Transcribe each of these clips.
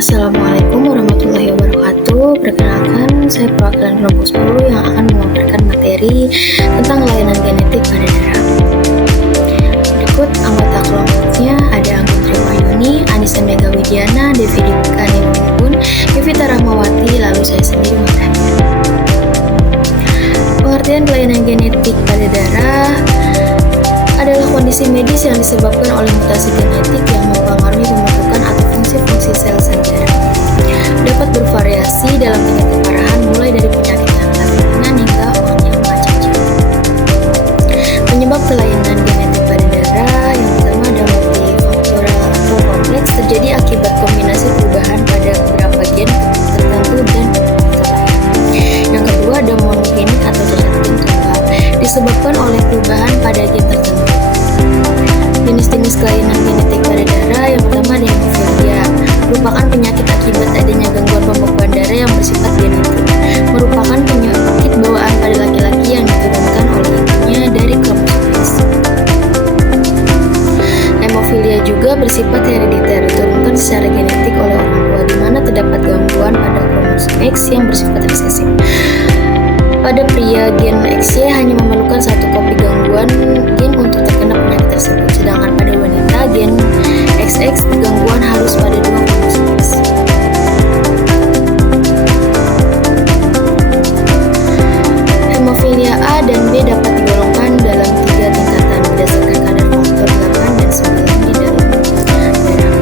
Assalamualaikum warahmatullahi wabarakatuh. Perkenalkan, saya perwakilan kelompok 10 yang akan memaparkan materi tentang layanan genetik pada darah. Berikut anggota kelompoknya ada Anggun Trimayuni, Anissa Mega Widiana, Devi Dipka Ninggun, Yovita Rahmawati, lalu saya sendiri Muhammad. Pengertian kelainan genetik pada darah adalah kondisi medis yang disebabkan oleh mutasi genetik yang mempengaruhi pembentukan atau fungsi-fungsi sel-sel darah. Dapat bervariasi dalam tingkat keparahan mulai dari penyakit yang ringan hingga orang yang macam-macam. Penyebab kelainan genetik pada darah yang pertama ada multifaktorial atau kompleks, terjadi akibat kombinasi perubahan pada beberapa gen tertentu dan lain. Yang kedua ada monogenik atau cacat gen tunggal, disebabkan oleh perubahan pada gen tertentu. Jenis-jenis kelainan genetik pada darah yang pertama ada hemofilia, merupakan penyakit akibat adanya gangguan pembekuan darah yang bersifat genetik, merupakan penyakit bawaan pada laki-laki yang diturunkan oleh ibunya dari kromosom X. Hemofilia juga bersifat herediter, diturunkan secara genetik oleh orang tua, di mana terdapat gangguan pada kromosom X yang bersifat resesif. Pada pria, gen XY hanya memerlukan satu kopi gangguan gen untuk terkena penyakit tersebut, sedangkan pada wanita, gen XX gangguan harus pada dua kromosom X. Hemofilia A dan B dapat digolongkan dalam 3 tingkatan berdasarkan kadar faktor 8 dan 9 di dalam darah.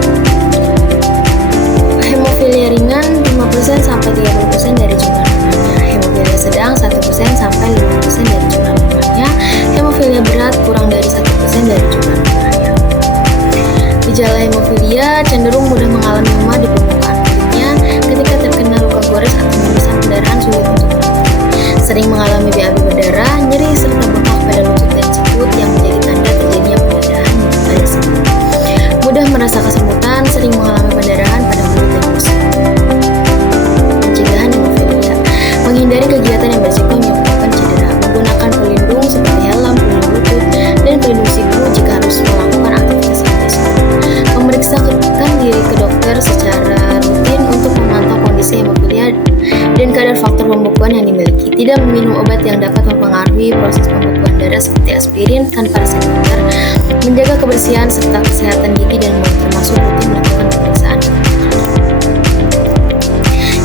Hemofilia ringan 5% sampai 30% dari jumlah normanya. Hemofilia sedang 1% sampai 5% dari jumlah normanya. Hemofilia berat kurang dari 1% dari jumlah normanya. Gejala hemofilia cenderung mudah mengalami hema di permukaan kulitnya ketika terkena luka gores atau mimisan pendarahan sulit untuk berhenti. Sering mengalami BAB berdarah, nyeri serta bengkak pada lutut dan sikut yang menjadi tanda terjadinya pendarahan pada sikut. Mudah merasa kesemutan, sering mengalami pendarahan pada mulut dan mulut. Pencegahan hemofilia: menghindari kegiatan yang berisiko menyebabkan cedera, menggunakan pelindung seperti helm, pelindung lutut, dan pelindung siku jika harus melakukan aktivitas yang berisiko. Memeriksakan diri ke dokter secara rutin untuk memantau kondisi hemofilia dan kadar faktor pembekuan yang dimiliki. Tidak meminum obat yang dapat mempengaruhi proses pembekuan darah seperti aspirin tanpa resep dokter. Menjaga kebersihan serta kesehatan gigi dan mulut, termasuk rutin melakukan pemeriksaan.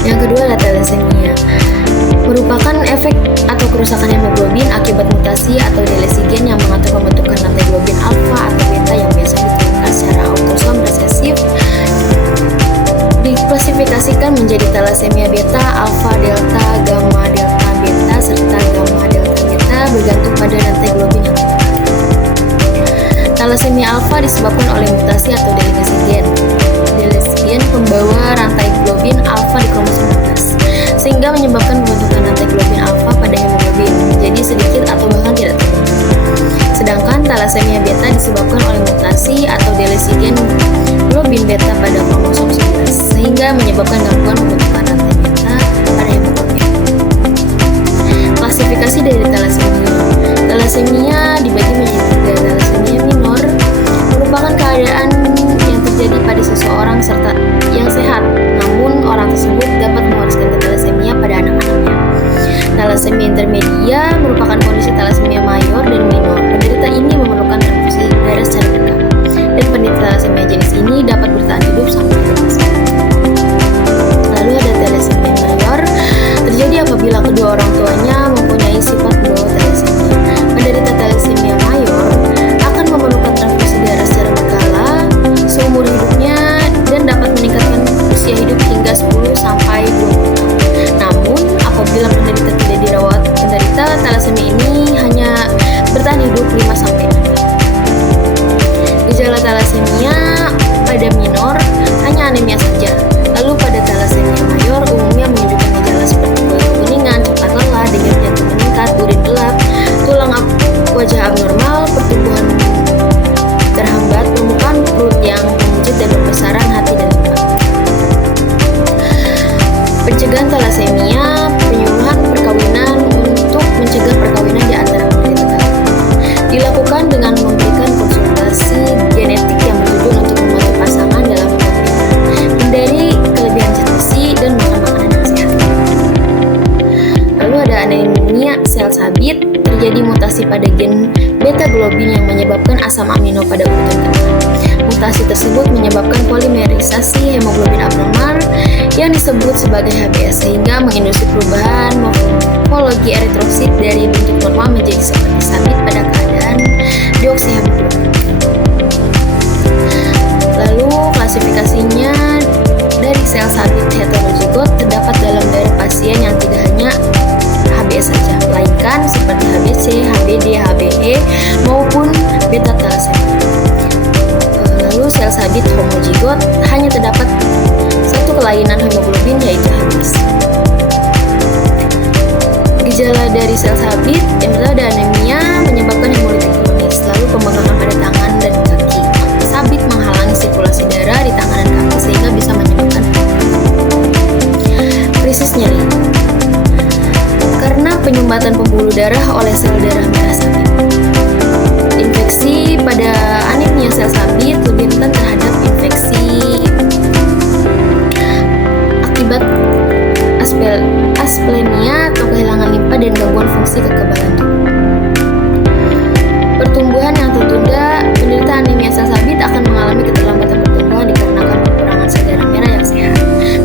Yang kedua adalah thalassemia, merupakan efek atau kerusakan hemoglobin akibat mutasi atau delesi gen yang mengatur pembentukan rantai globin alfa atau beta yang biasa diturunkan secara autosom resesif. Diklasifikasikan menjadi thalassemia beta, alfa, delta, gamma, delta, beta, serta gamma, delta, beta bergantung pada rantai globin yang terkena. Thalassemia alfa disebabkan oleh mutasi atau delegasi gen. Delesi gen pembawa rantai globin alfa di kromosom 16, sehingga menyebabkan pembentukan rantai globin alfa pada hemoglobin menjadi sedikit atau bahkan tidak terbentuk. Sedangkan thalassemia beta disebabkan oleh mutasi atau delesi gen globin beta pada kromosom 11, sehingga menyebabkan gangguan pembentukan rantai beta pada hemoglobin. Klasifikasi dari thalassemia. Thalassemia dibagi menjadi 3. Thalassemia minor merupakan keadaan yang terjadi pada seseorang serta yang sehat, namun orang tersebut dapat mewariskan thalassemia pada anak-anaknya. Thalassemia intermedia merupakan kondisi thalassemia mayor dan minor. Penderita ini memerlukan transfusi darah secara berkala, dan penderita thalassemia jenis ini dapat bertahan hidup sampai dewasa. Lalu ada thalassemia mayor, terjadi apabila kedua orang tuanya mempunyai sifat membawa thalassemia. Penderita thalassemia mayor akan memerlukan transfusi darah secara berkala seumur hidupnya dan dapat meningkatkan usia hidup hingga 10 sampai 20 tahun. Namun, apabila penderita tidak dirawat, penderita thalassemia ini hanya bertahan hidup 5 sampai 6 tahun. Gejala thalassemia pada minor hanya anemia saja. Lalu pada thalassemia mayor umumnya menunjukkan gejala seperti kekuningan, cepat lelah, denyut jantung meningkat, urin gelap, tulang wajah abnormal, pertumbuhan terhambat, permukaan perut yang memujit dan pembesaran hati dan limbah. Pencegahan thalassemia: penyuluhan perkawinan untuk mencegah perkawinan di antara penderita thalassemia dilakukan dengan memberikan konsultasi genetik yang bertujuan untuk membantu pasangan dalam pernikahan. Hindari hemoglobin yang menyebabkan asam amino pada urutan kedua. Mutasi tersebut menyebabkan polimerisasi hemoglobin abnormal yang disebut sebagai HbS sehingga menginduksi perubahan morfologi eritrosit dari bentuk normal menjadi seperti sabit pada keadaan deoksihemoglobin. Lalu klasifikasinya dari sel sabit heterozigot terdapat dalam darah pasien yang tidak hanya HbS saja, melainkan seperti HbC, HbD, Hbe maupun beta thalassemia. Lalu sel sabit homozigot hanya terdapat satu kelainan hemoglobin yaitu HbS. Gejala dari sel sabit yang pertama ada anemia menyebabkan hemolitik kronis, lalu pembengkakan pada tangan dan kaki. Sabit menghalangi sirkulasi darah di tangan dan kaki sehingga bisa menyebabkan krisis nyeri. Karena penyumbatan pembuluh darah oleh sel darah merah sabit. Infeksi pada anemia sel sabit lebih rentan terhadap infeksi akibat asplenia atau kehilangan limpa dan gangguan fungsi kekebalan tubuh. Pertumbuhan yang tertunda, penderita anemia sel sabit akan mengalami keterlambatan pertumbuhan dikarenakan kekurangan sel darah merah yang sehat.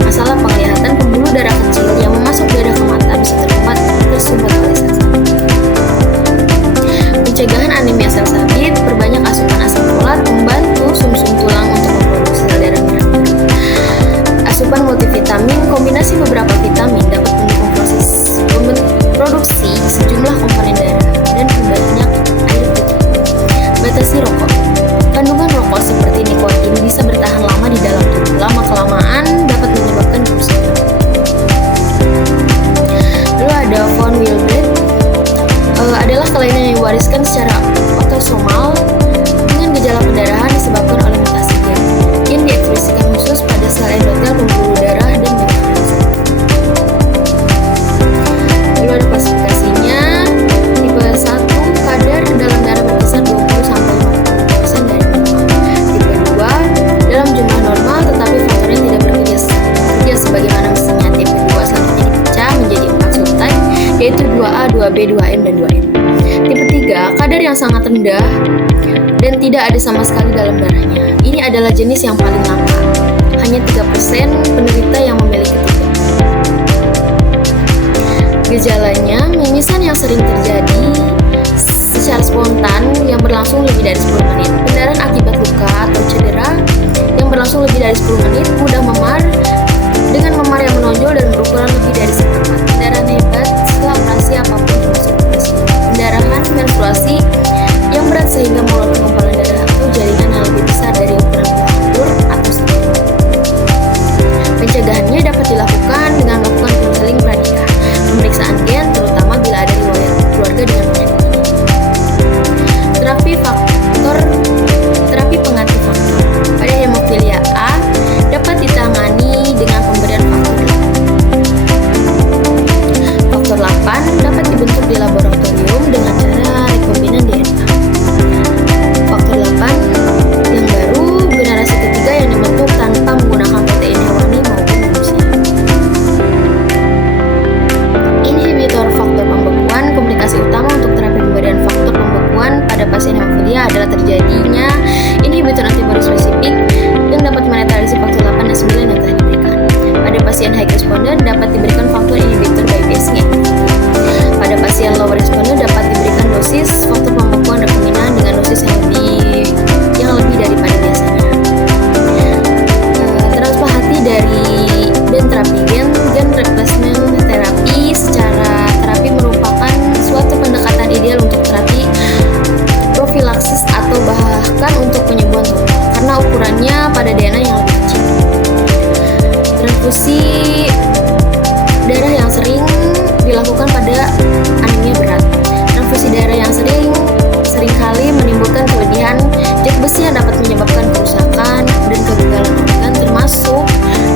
Masalah penglihatan, pembuluh darah kecil yang memasuk darah ke mata bisa tersumbat oleh sel sabit. Pencegahan anemia sel sabit, perbanyak asupan asam folat membantu sumsum tulang untuk memproduksi sel darah merah. Asupan multivitamin, kombinasi beberapa vitamin dapat mendukung proses produksi sejumlah komponen darah dan perbanyak air putih. Batasi rokok. Kandungan rokok seperti nikotin bisa bertahan lama di dalam tubuh. Lama-kelamaan dapat menyebabkan kerusakan. Lalu ada von Willebrand, adalah kelainan yang diwariskan secara autosomal dengan gejala pendarahan disebabkan oleh mutasi gen yang diekspresikan khusus pada sel endotel pembuluh darah dan membrana. Lalu ada klasifikasinya. Tipe 1, kadar dalam darah berkisar 20-50% dari normal. Tipe 2, dalam jumlah normal tetapi faktornya tidak bekerja sebagaimana mestinya. Tipe 2 selanjutnya dipecah menjadi 4 subtype, yaitu 2A, 2B, 2M, dan 2N. Tipe 3, kadar yang sangat rendah dan tidak ada sama sekali dalam darahnya. Ini adalah jenis yang paling langka. Hanya 3% penderita yang memiliki tipe. Gejalanya, mimisan yang sering terjadi secara spontan yang berlangsung lebih dari 10 menit. Pendarahan akibat luka atau cedera yang berlangsung lebih dari 10 menit, mudah memar dengan memar yang menonjol dan berukuran lebih dari seperempat. Pendarahan hebat setelah operasi apapun termasuk operasi. Pendarahan menstruasi yang berat sehingga mengeluarkan gumpalan darah atau jaringan yang lebih besar dari ukuran buah anggur atau sendiri. Pencegahannya dapat dilakukan dengan melakukan konseling pernikahan, pemeriksaan gen, terutama bila ada riwayat keluarga dengan penyakit ini. Terapi pengganti faktor. Pada hemofilia A dapat ditangani dengan pemberian faktor 8 dapat dibentuk di laboratorium dengan cara rekombinan DNA. Faktor 8 yang baru, generasi ketiga yang dibentuk tanpa menggunakan protein hewani maupun manusia. Inhibitor faktor pembekuan. Komplikasi utama untuk terapi pemberian faktor pembekuan pada pasien hemofilia adalah terjadinya inhibitor antibodi spesifik yang dapat menetralisir faktor 8 dan 9 yang telah diberikan. Pada pasien high responder dapat diberikan faktor inhibitor bypassing. Pada pasien low responder dapat diberikan dosis faktor pembekuan rekombinan dengan dosis yang lebih daripada biasanya. Transfer hati dari dan terapi gen replacement terapi. Secara terapi merupakan suatu pendekatan ideal untuk terapi profilaksis atau bahkan untuk penyembuhan total karena ukurannya pada DNA yang lebih kecil. Transfusi darah yang sering dilakukan pada anemia berat. Transfusi darah yang seringkali menimbulkan kelebihan zat besi yang dapat menyebabkan kerusakan dan kegagalan organ termasuk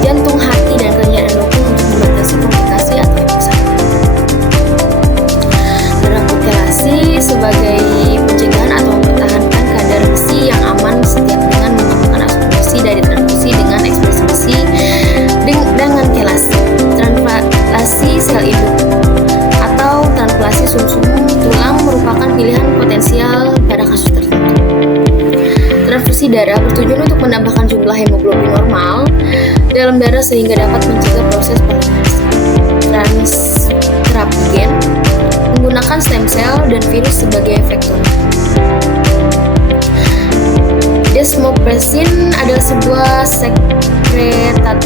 jantung, hati, dan kelenjar endokrin untuk membatasi komplikasi atau efek samping. Terapi sebagai pencegahan atau mempertahankan kadar besi yang aman setiap dengan menyembuhkan absorpsi dari transfusi dengan ekspresi besi dengan kelasi. Transplantasi sel induk atau transplantasi sumsum tulang merupakan pilihan potensial pada kasus darah bertujuan untuk menambahkan jumlah hemoglobin normal dalam darah sehingga dapat mencegah proses polimerase transterapigen menggunakan stem cell dan virus sebagai vektor. Desmopressin adalah sebuah sekretariat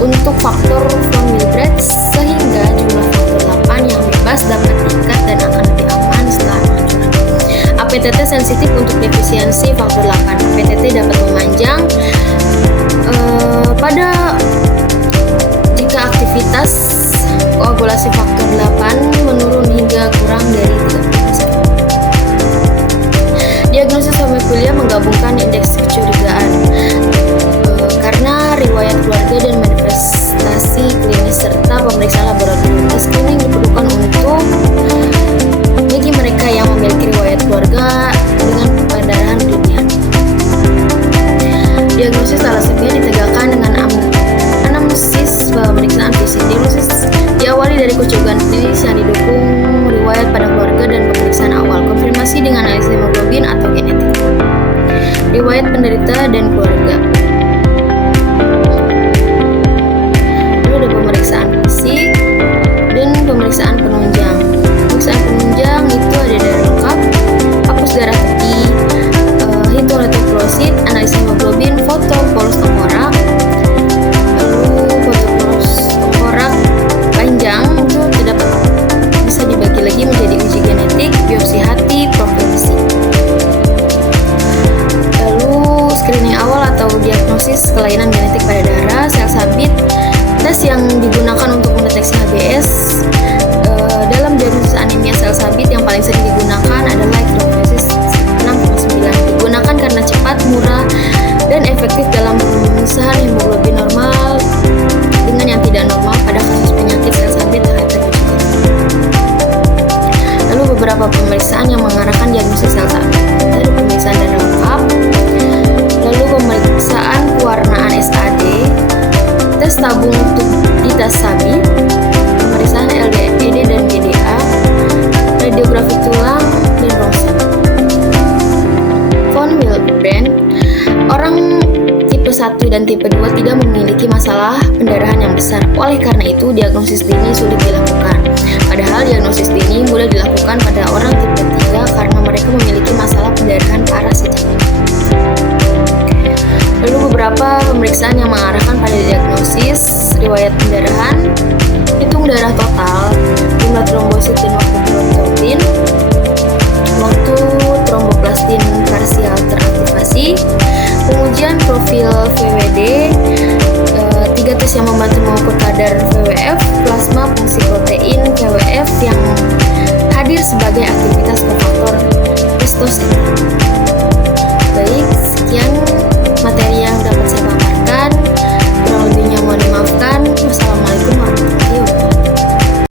untuk faktor von Willebrand sehingga jumlah faktor 8 yang bebas dapat diikat dan akan lebih aman setelah penghancuran. APTT sensitif untuk defisiensi faktor 8. APTT dapat memanjang pada jika aktivitas koagulasi faktor 8 menurun hingga kurang dari 30%. Diagnosis hemofilia menggabungkan indeks kecurigaan karena riwayat keluarga dan manifestasi klinis serta pemeriksaan laboratorium. Screening diperlukan untuk bagi mereka yang memiliki riwayat keluarga dengan pendarahan berlebihan. Diagnosis thalassemia ditegakkan dengan anamnesis pemeriksaan fisik. Diagnosis diawali dari kecurigaan klinis yang didukung riwayat pada keluarga dan pemeriksaan awal. Konfirmasi dengan analisa hemoglobin atau genetik. Riwayat penderita dan keluarga. Lalu ada pemeriksaan fisik dan pemeriksaan penunjang. Pemeriksaan penunjang itu ada darah lengkap, hapus darah tepi, hitung retinoprosit, analisa hemoglobin, foto polus tengkorak, lalu foto polus tengkorak panjang itu terdapat bisa dibagi lagi menjadi uji genetik, biopsi hati, profil fisik. Lalu screening awal atau diagnosis kelainan genetik pada darah, sel sabit, tes yang digunakan untuk mendeteksi HBS. Dalam diagnosis anemia sel sabit yang paling sering digunakan adalah electrophoresis 6,9. Digunakan karena cepat, murah, dan efektif dalam pemeriksaan hemoglobin normal dengan yang tidak normal pada kasus penyakit sel sabit hepatocytosis. Lalu beberapa pemeriksaan yang mengarahkan diagnosis sel sabit. Ada pemeriksaan darah lengkap, lalu pemeriksaan pewarnaan SAD, tes tabung tubiditas sabit, pemeriksaan LDED dan GDA, radiografi tulang, dan ronsen. Von Willebrand, orang tipe 1 dan tipe 2 tidak memiliki masalah pendarahan yang besar. Oleh karena itu, diagnosis dini sulit dilakukan. Padahal diagnosis dini mudah dilakukan pada orang tipe 3 karena mereka memiliki masalah pendarahan parah sejak dini. Lalu beberapa pemeriksaan yang mengarahkan pada diagnosis riwayat pendarahan, hitung darah total, jumlah trombosit dan waktu tromboplastin, waktu tromboplastin parsial teraktivasi, pengujian profil VWD, 3 tes yang membantu mengukur kadar VWF, plasma fungsi protein VWF yang hadir sebagai aktivitas kofaktor testosteron.